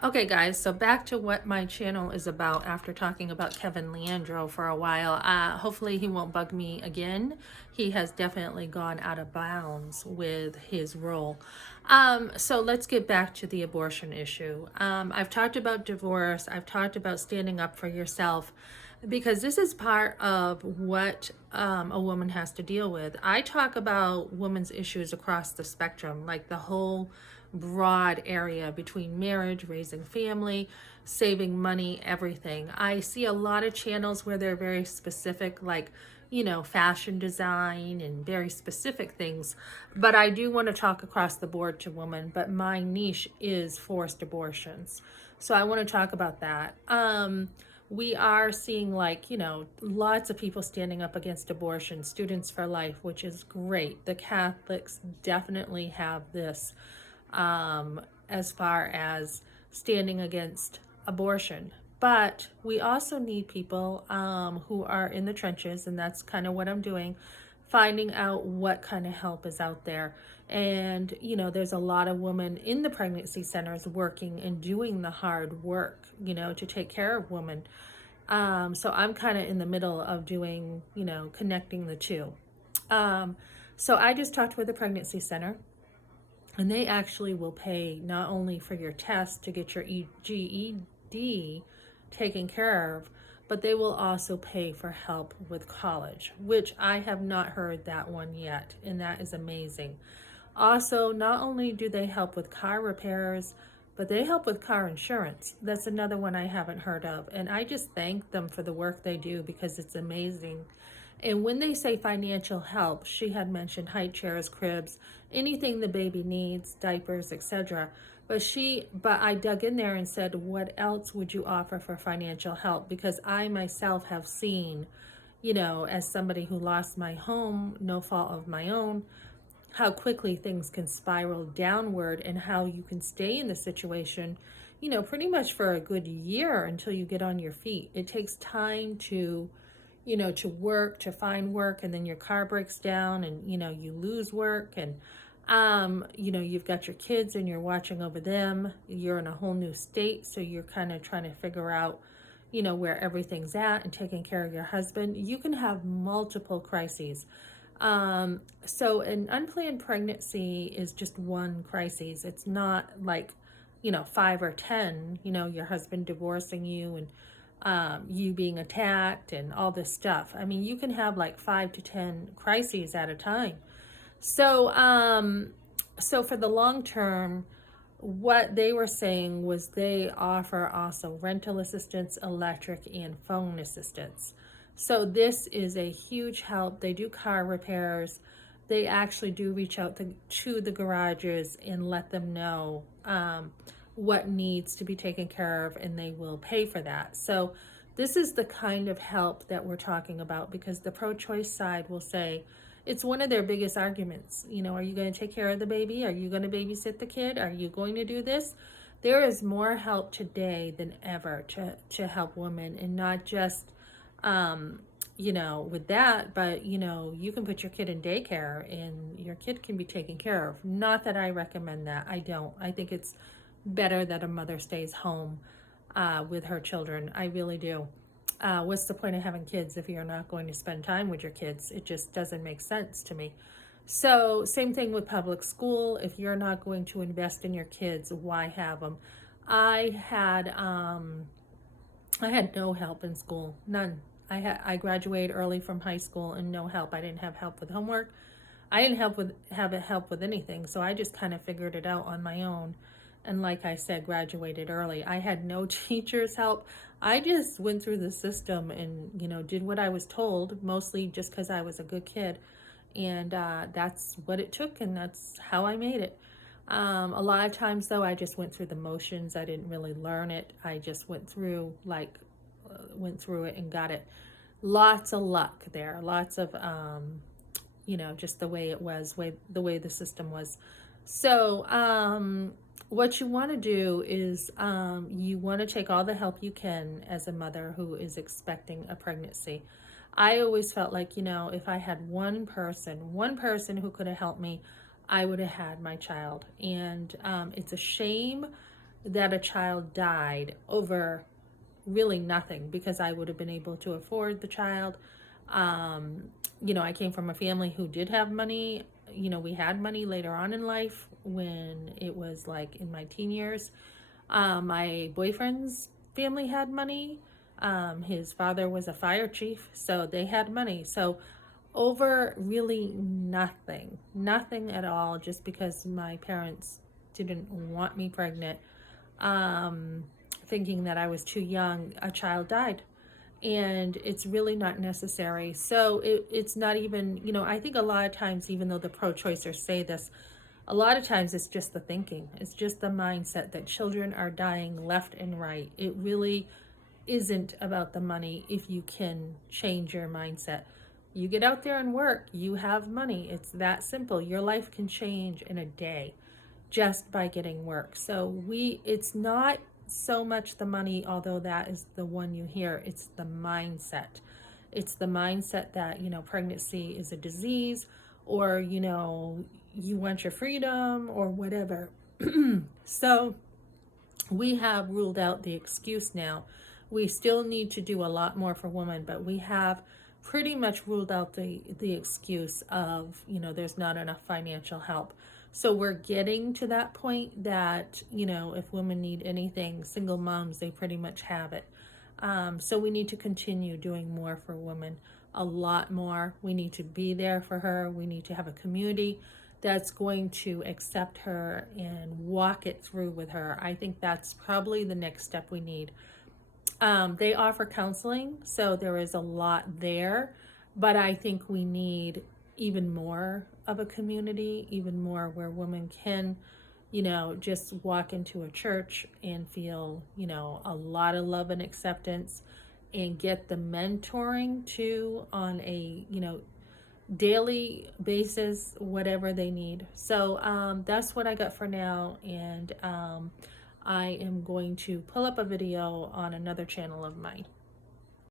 Okay, guys, so back to what my channel is about after talking about Kevin Leandro for a while. Hopefully he won't bug me again. He has definitely gone out of bounds with his role. So let's get back to the abortion issue. I've talked about divorce. I've talked about standing up for yourself because this is part of what a woman has to deal with. I talk about women's issues across the spectrum, like the whole broad area between marriage, raising family, saving money, everything. I see a lot of channels where they're very specific, like, fashion design and very specific things. But I do want to talk across the board to women, but my niche is forced abortions. So I want to talk about that. We are seeing, like, lots of people standing up against abortion, Students for Life, which is great. The Catholics definitely have this as far as standing against abortion. But we also need people who are in the trenches, and that's kind of what I'm doing, finding out what kind of help is out there. And, there's a lot of women in the pregnancy centers working and doing the hard work, to take care of women. So I'm kind of in the middle of doing, connecting the two. So I just talked with the pregnancy center, and they actually will pay not only for your test to get your GED taken care of, but they will also pay for help with college, which I have not heard that one yet, and that is amazing. Also, not only do they help with car repairs, but they help with car insurance. That's another one I haven't heard of, and I just thank them for the work they do because it's amazing. And when they say financial help, she had mentioned high chairs, cribs, anything the baby needs, diapers, etc. But I dug in there and said, what else would you offer for financial help? Because I myself have seen, as somebody who lost my home, no fault of my own, how quickly things can spiral downward and how you can stay in the situation, pretty much for a good year until you get on your feet. It takes time to work, to find work, and then your car breaks down and, you lose work, and, you've got your kids and you're watching over them. You're in a whole new state, so you're kind of trying to figure out, where everything's at and taking care of your husband. You can have multiple crises. So an unplanned pregnancy is just one crisis. It's not like, 5 or 10, your husband divorcing you and you being attacked and all this stuff. I mean, you can have like 5 to 10 crises at a time. So for the long term, what they were saying was they offer also rental assistance, electric, and phone assistance. So this is a huge help. They do car repairs. They actually do reach out to the garages and let them know what needs to be taken care of, and they will pay for that. So this is the kind of help that we're talking about, because the pro-choice side will say, it's one of their biggest arguments. Are you going to take care of the baby? Are you going to babysit the kid? Are you going to do this? There is more help today than ever to help women, and not just, with that, but, you can put your kid in daycare and your kid can be taken care of. Not that I recommend that. I don't. I think it's better that a mother stays home with her children. I really do. What's the point of having kids if you're not going to spend time with your kids? It just doesn't make sense to me. So same thing with public school. If you're not going to invest in your kids, why have them? I had no help in school, none. I graduated early from high school and no help. I didn't have help with homework. I didn't have help with anything. So I just kind of figured it out on my own. And like I said, graduated early. I had no teacher's help. I just went through the system and, did what I was told, mostly just because I was a good kid. And that's what it took, and that's how I made it. A lot of times, though, I just went through the motions. I didn't really learn it. I just went through it and got it. Lots of luck there. Lots of, just the way it was, the way the system was. So, what you want to do is you want to take all the help you can as a mother who is expecting a pregnancy. I always felt like, if I had one person who could have helped me, I would have had my child. And it's a shame that a child died over really nothing, because I would have been able to afford the child. I came from a family who did have money. We had money later on in life when it was like in my teen years. My boyfriend's family had money. His father was a fire chief, so they had money. So over really nothing at all, just because my parents didn't want me pregnant, thinking that I was too young, a child died. And it's really not necessary. So it's not even, I think a lot of times, even though the pro-choicers say this, a lot of times it's just the thinking. It's just the mindset that children are dying left and right. It really isn't about the money if you can change your mindset. You get out there and work, you have money. It's that simple. Your life can change in a day just by getting work. So it's not so much the money, although that is the one you hear. It's the mindset. It's the mindset that, pregnancy is a disease, or, you want your freedom or whatever. So we have ruled out the excuse now. We still need to do a lot more for women, but we have pretty much ruled out the excuse of, there's not enough financial help. So we're getting to that point that, if women need anything, single moms, they pretty much have it. So we need to continue doing more for women, a lot more. We need to be there for her. We need to have a community that's going to accept her and walk it through with her. I think that's probably the next step we need. They offer counseling, so there is a lot there, but I think we need even more of a community, even more where women can, just walk into a church and feel, a lot of love and acceptance, and get the mentoring too on a, daily basis, whatever they need. So that's what I got for now, and I am going to pull up a video on another channel of mine.